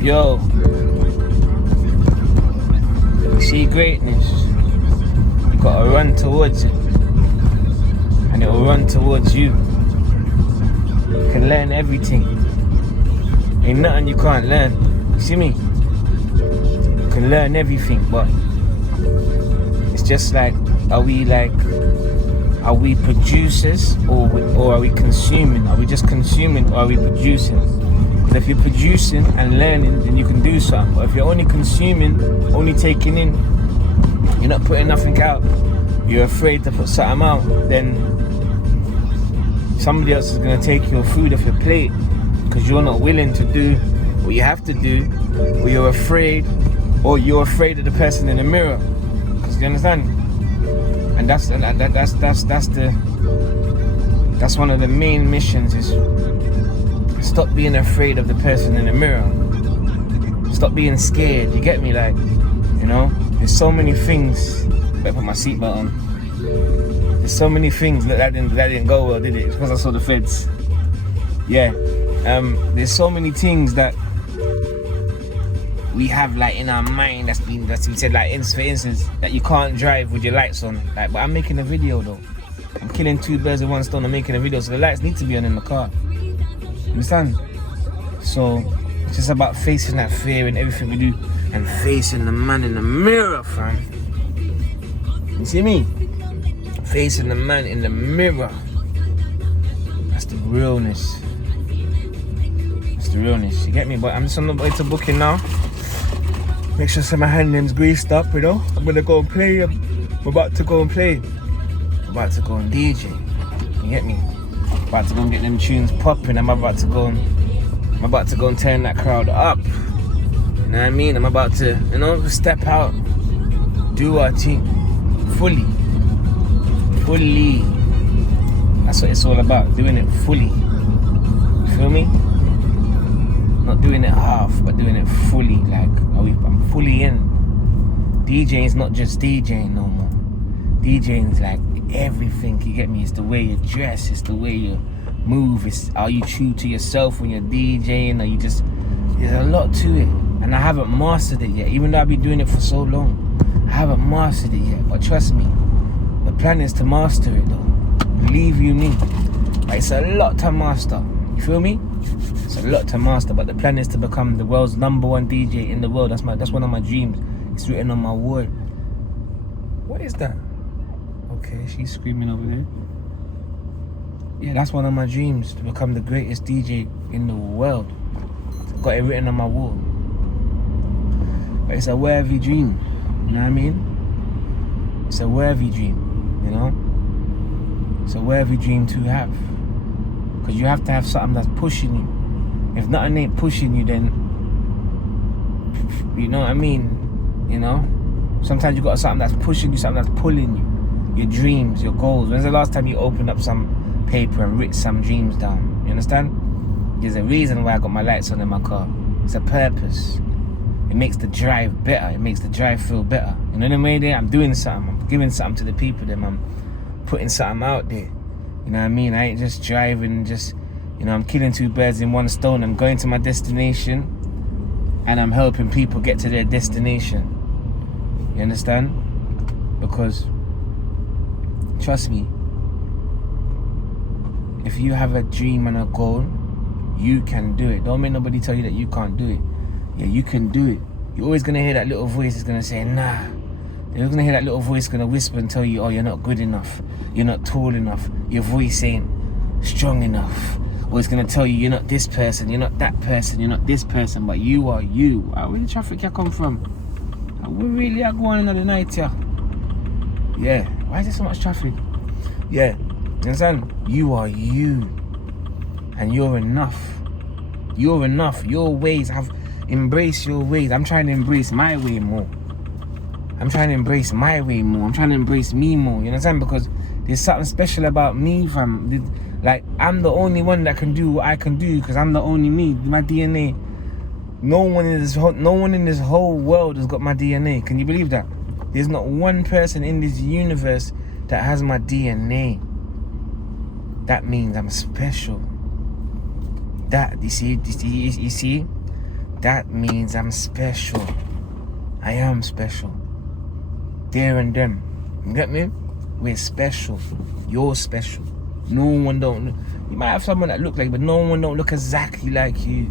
Yo, you see greatness, you gotta run towards it, and it will run towards you. You can learn everything. Ain't nothing you can't learn. You see me? You can learn everything, but it's just like, are we producers or are we consuming? Are we just consuming or are we producing? Because if you're producing and learning, then you can do something. But if you're only consuming, only taking in, you're not putting nothing out, you're afraid to put something out, then somebody else is going to take your food off your plate because you're not willing to do what you have to do, or you're afraid of the person in the mirror. Because you understand? And that's one of the main missions, is stop being afraid of the person in the mirror. Stop being scared. You get me? Like, you know, there's so many things. Better put my seatbelt on. There's so many things that didn't go well, did it? It's because I saw the feds. Yeah. There's so many things that we have like in our mind that's been said, like for instance, that you can't drive with your lights on. Like, but I'm making a video though. I'm killing two birds with one stone. I'm making a video, so the lights need to be on in the car. Understand? So it's just about facing that fear in everything we do and facing the man in the mirror, fam. You see me? Facing the man in the mirror. That's the realness. That's the realness. You get me? But I'm just on the way to booking now. Make sure my hand name's greased up, you know. I'm gonna go and play. I'm about to go and play. I'm about to go and DJ. You get me? I'm about to go and get them tunes popping. I'm about to go and turn that crowd up. You know what I mean? I'm about to, you know, step out, do our thing fully. That's what it's all about. Doing it fully. You feel me? Not doing it half, but doing it fully. Like, I'm fully in. DJing is not just DJing no more. DJing is like everything. You get me? It's the way you dress. It's the way you move. Are you true to yourself when you're DJing? Or you just? There's a lot to it, and I haven't mastered it yet. Even though I've been doing it for so long, I haven't mastered it yet. But trust me, the plan is to master it though. Believe you me. Like, it's a lot to master. You feel me? It's a lot to master, but the plan is to become the world's #1 DJ in the world. That's one of my dreams. It's written on my wall. What is that? Okay, she's screaming over there. Yeah, that's one of my dreams, to become the greatest DJ in the world. I've got it written on my wall. But it's a worthy dream. You know what I mean? It's a worthy dream, you know? It's a worthy dream to have. Because you have to have something that's pushing you. If nothing ain't pushing you, then, you know what I mean? You know? Sometimes you got something that's pushing you, something that's pulling you. Your dreams, your goals. When's the last time you opened up some paper and writ some dreams down? You understand? There's a reason why I got my lights on in my car. It's a purpose. It makes the drive better. It makes the drive feel better. You know what I mean? I'm doing something. I'm giving something to the people. Then I'm putting something out there. You know what I mean? I ain't just driving, just, you know, I'm killing two birds in one stone. I'm going to my destination and I'm helping people get to their destination. You understand? Because, trust me, if you have a dream and a goal, you can do it. Don't make nobody tell you that you can't do it. Yeah, you can do it. You're always going to hear that little voice that's going to say, nah. You're going to hear that little voice going to whisper and tell you, oh, you're not good enough. You're not tall enough. Your voice ain't strong enough. Or it's going to tell you, you're not this person. You're not that person. You're not this person. But you are you. Where the traffic you come from? We really are going another night here. Yeah. Why is there so much traffic? Yeah. You understand? You are you. And you're enough. You're enough. Your ways have... Embrace your ways. I'm trying to embrace my way more. I'm trying to embrace my way more. I'm trying to embrace me more. You understand? Because there's something special about me, fam. Like, I'm the only one that can do what I can do because I'm the only me. My DNA. No one in this whole world has got my DNA. Can you believe that? There's not one person in this universe that has my DNA. That means I'm special. That, you see? that means I'm special. I am special. There and them. You get me? We're special. You're special. No one don't. You might have someone that look like you, but no one don't look exactly like you.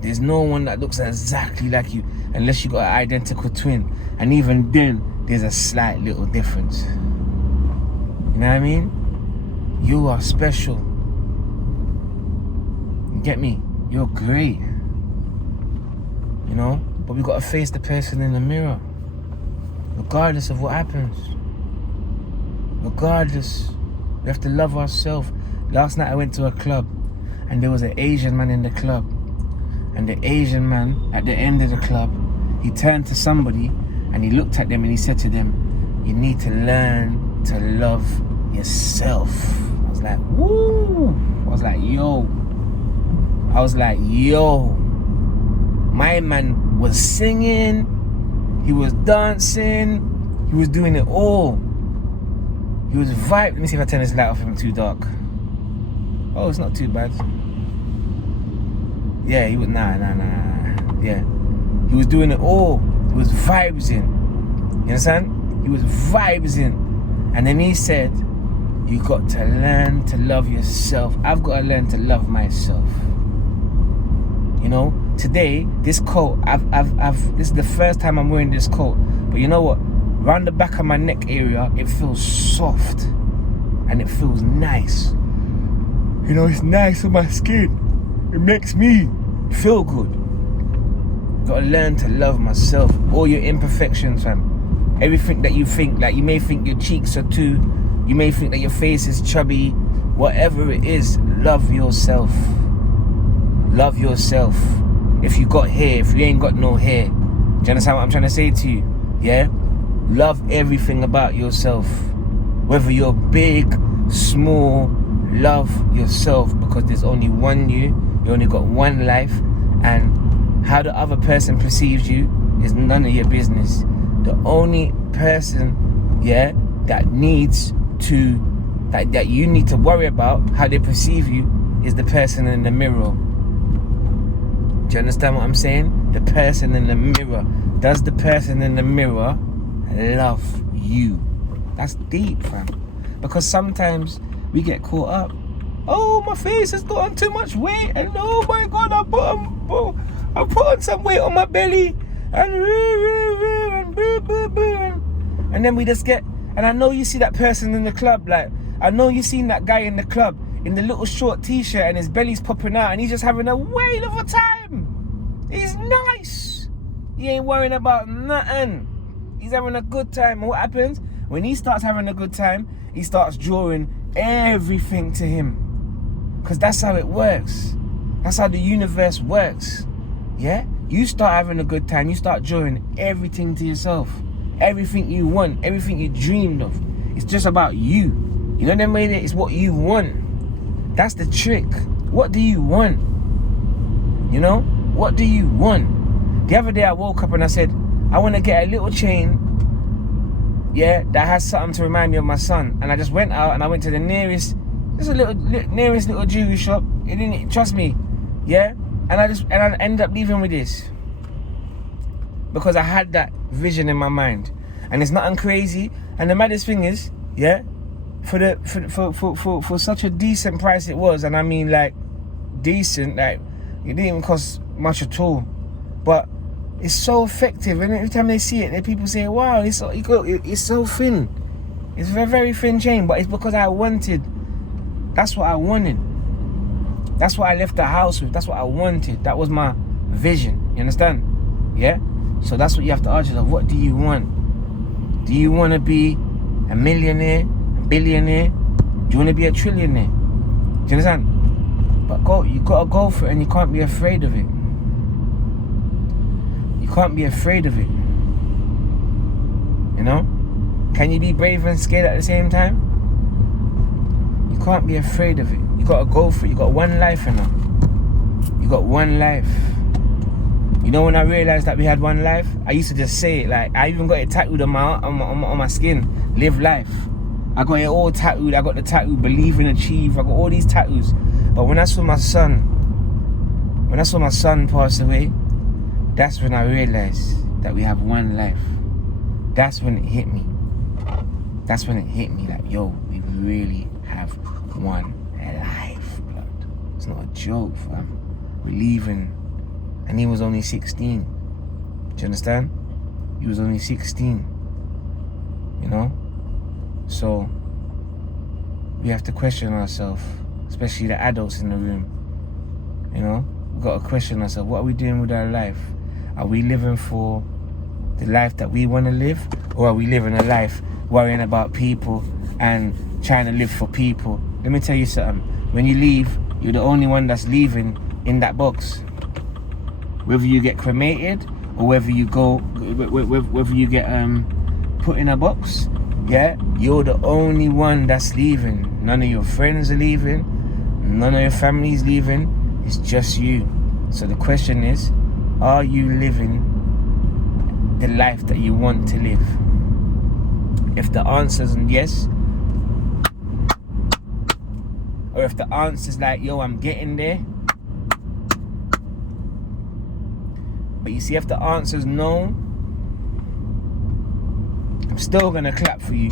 There's no one that looks exactly like you unless you got an identical twin. And even then, there's a slight little difference. You know what I mean? You are special. You get me? You're great. You know? But we gotta face the person in the mirror. Regardless of what happens. Regardless. We have to love ourselves. Last night I went to a club and there was an Asian man in the club. And the Asian man, at the end of the club, he turned to somebody and he looked at them and he said to them, you need to learn to love yourself. I was like, woo! I was like, yo. My man was singing, he was dancing, he was doing it all. He was vibing. Let me see if I turn this light off if I'm too dark. Oh, it's not too bad. Yeah, he was, nah. Yeah. He was doing it all. He was vibes in. You understand? He was vibes in. And then he said, you got to learn to love yourself. I've got to learn to love myself. You know, today, this coat, this is the first time I'm wearing this coat. But you know what? Round the back of my neck area, it feels soft. And it feels nice. You know, it's nice on my skin. It makes me feel good. Gotta learn to love myself. All your imperfections, fam. Everything that you think, like you may think your cheeks are too, you may think that your face is chubby, whatever it is, love yourself. Love yourself. If you got hair, if you ain't got no hair. Do you understand what I'm trying to say to you? Yeah? Love everything about yourself. Whether you're big, small, love yourself, because there's only one you only got one life, and how the other person perceives you is none of your business. The only person, yeah, that you need to worry about how they perceive you is the person in the mirror. Do you understand what I'm saying? The person in the mirror. Does the person in the mirror love you? That's deep, fam. Because sometimes we get caught up. Oh, my face has got on too much weight, and oh my God, I put on some weight on my belly, and then we just get. And I know you see that person in the club, like I know you seen that guy in the club in the little short t-shirt and his belly's popping out, and he's just having a whale of a time. He's nice. He ain't worrying about nothing. He's having a good time. And what happens when he starts having a good time? He starts drawing everything to him. Because that's how it works. That's how the universe works. Yeah? You start having a good time, you start drawing everything to yourself. Everything you want, everything you dreamed of. It's just about you. You know what I mean? It's what you want. That's the trick. What do you want? You know? What do you want? The other day I woke up and I said, I want to get a little chain, yeah, that has something to remind me of my son. And I just went out and I went to the nearest little jewelry shop. It didn't, trust me, yeah. And I ended up leaving with this because I had that vision in my mind, and it's nothing crazy. And the maddest thing is, yeah, for such a decent price it was, and I mean like decent, like it didn't even cost much at all, but it's so effective. And every time they see it, people say, wow, it's so thin. It's a very thin chain, but it's because I wanted. That's what I wanted. That's what I left the house with. That's what I wanted. That was my vision. You understand? Yeah? So that's what you have to ask yourself. What do you want? Do you want to be a millionaire, a billionaire? Do you want to be a trillionaire? Do you understand? But you got to go for it, and you can't be afraid of it. You can't be afraid of it. You know? Can you be brave and scared at the same time? You can't be afraid of it. You gotta go for it. You got one life, you know. You got one life. You know, when I realized that we had one life, I used to just say it. Like, I even got it tattooed on my skin. Live life. I got it all tattooed. I got the tattoo, believe and achieve. I got all these tattoos. But when I saw my son, When I saw my son pass away, that's when I realized that we have one life. That's when it hit me. That's when it hit me, like, yo, we really have one life, blood. It's not a joke, fam. We're leaving. And he was only 16. Do you understand? He was only 16. You know? So, we have to question ourselves, especially the adults in the room. You know? We've got to question ourselves. What are we doing with our life? Are we living for the life that we want to live? Or are we living a life worrying about people and trying to live for people? Let me tell you something. When you leave, you're the only one that's leaving in that box. Whether you get cremated or whether you go, whether you get put in a box, yeah, you're the only one that's leaving. None of your friends are leaving. None of your family's leaving. It's just you. So the question is, are you living the life that you want to live? If the answer's yes, or if the answer's like, yo, I'm getting there. But you see, if the answer's no, I'm still gonna clap for you.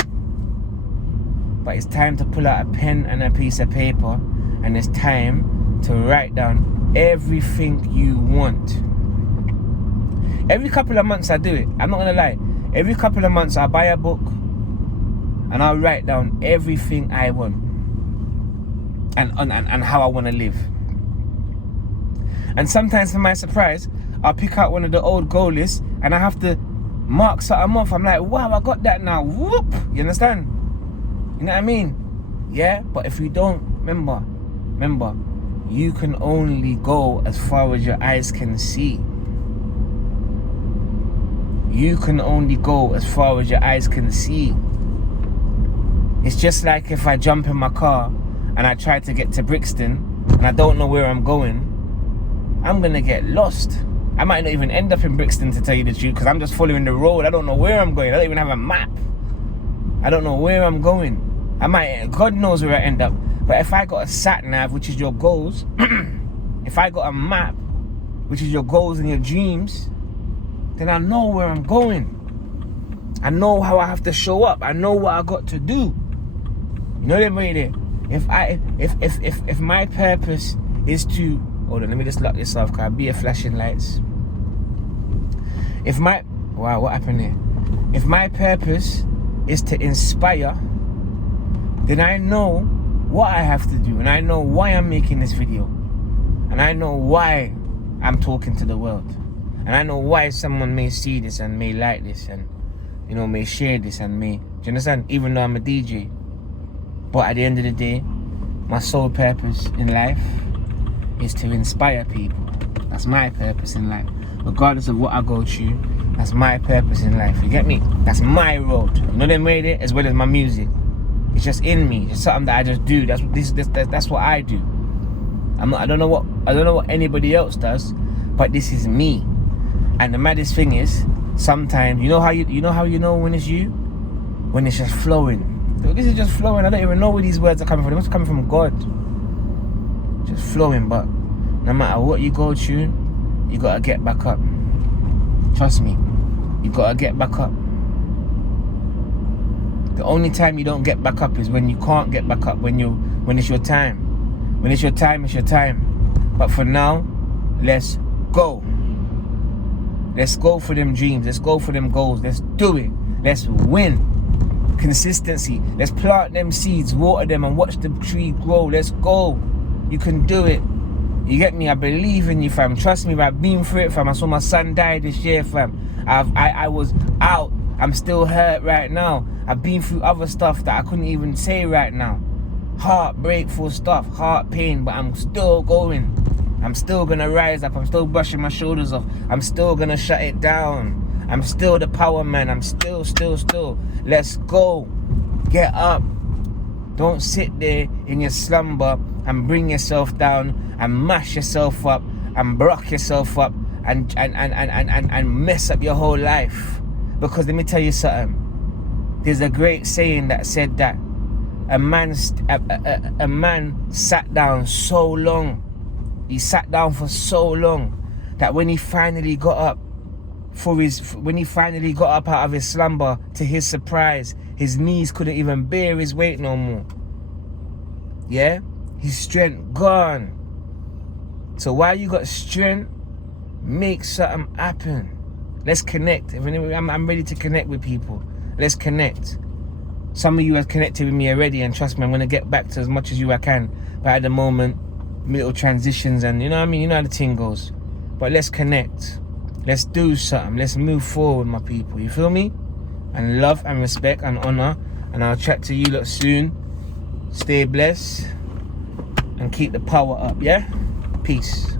But it's time to pull out a pen and a piece of paper, and it's time to write down everything you want. Every couple of months I do it. I'm not gonna lie. Every couple of months I buy a book and I'll write down everything I want and how I want to live. And sometimes, for my surprise, I'll pick out one of the old goal lists and I have to mark something off. I'm like, wow, I got that now. Whoop! You understand? You know what I mean? Yeah? But if you don't, remember, you can only go as far as your eyes can see. You can only go as far as your eyes can see. It's just like if I jump in my car and I try to get to Brixton and I don't know where I'm going, I'm gonna get lost. I might not even end up in Brixton, to tell you the truth, because I'm just following the road. I don't know where I'm going. I don't even have a map. I don't know where I'm going. God knows where I end up. But if I got a sat nav, which is your goals, if I got a map, which is your goals and your dreams, then I know where I'm going. I know how I have to show up. I know what I got to do. You know that way there. If my purpose is to, hold on, let me just lock this off, because I'll be a flashing lights. Wow, what happened there? If my purpose is to inspire, then I know what I have to do, and I know why I'm making this video, and I know why I'm talking to the world, and I know why someone may see this and may like this and, you know, may share this and may, do you understand? Even though I'm a DJ. But at the end of the day, my sole purpose in life is to inspire people. That's my purpose in life. Regardless of what I go through, that's my purpose in life. You get me? That's my road. You know them way there, as well as my music. It's just in me. It's something that I just do. That's what I do. I don't know what anybody else does, but this is me. And the maddest thing is, sometimes you know how you know when it's you? When it's just flowing. This is just flowing. I don't even know where these words are coming from. They must be coming from God. Just flowing. But no matter what you go through, you gotta get back up. Trust me, you gotta get back up. The only time you don't get back up is when you can't get back up. When it's your time. When it's your time, it's your time. But for now, let's go. Let's go for them dreams. Let's go for them goals. Let's do it. Let's win. Consistency. Let's plant them seeds, water them, and watch the tree grow. Let's go. You can do it. You get me? I believe in you, fam. Trust me, I've been through it, fam. I saw my son die this year, fam. I was out. I'm still hurt right now. I've been through other stuff that I couldn't even say right now. Heartbreakful stuff, heart pain, but I'm still going. I'm still gonna rise up. I'm still brushing my shoulders off. I'm still gonna shut it down. I'm still the power man. I'm still. Let's go. Get up. Don't sit there in your slumber and bring yourself down and mash yourself up and block yourself up and mess up your whole life. Because let me tell you something. There's a great saying that said that a man sat down so long He sat down for so long that when he finally got up out of his slumber, to his surprise, his knees couldn't even bear his weight no more. Yeah? His strength gone. So while you got strength, make something happen. Let's connect. I'm ready to connect with people. Let's connect. Some of you have connected with me already, and trust me, I'm going to get back to as much as you I can. But at the moment, little transitions and, you know what I mean? You know how the thing goes. But let's connect. Let's do something. Let's move forward, my people. You feel me? And love and respect and honor. And I'll chat to you lot soon. Stay blessed and keep the power up, yeah? Peace.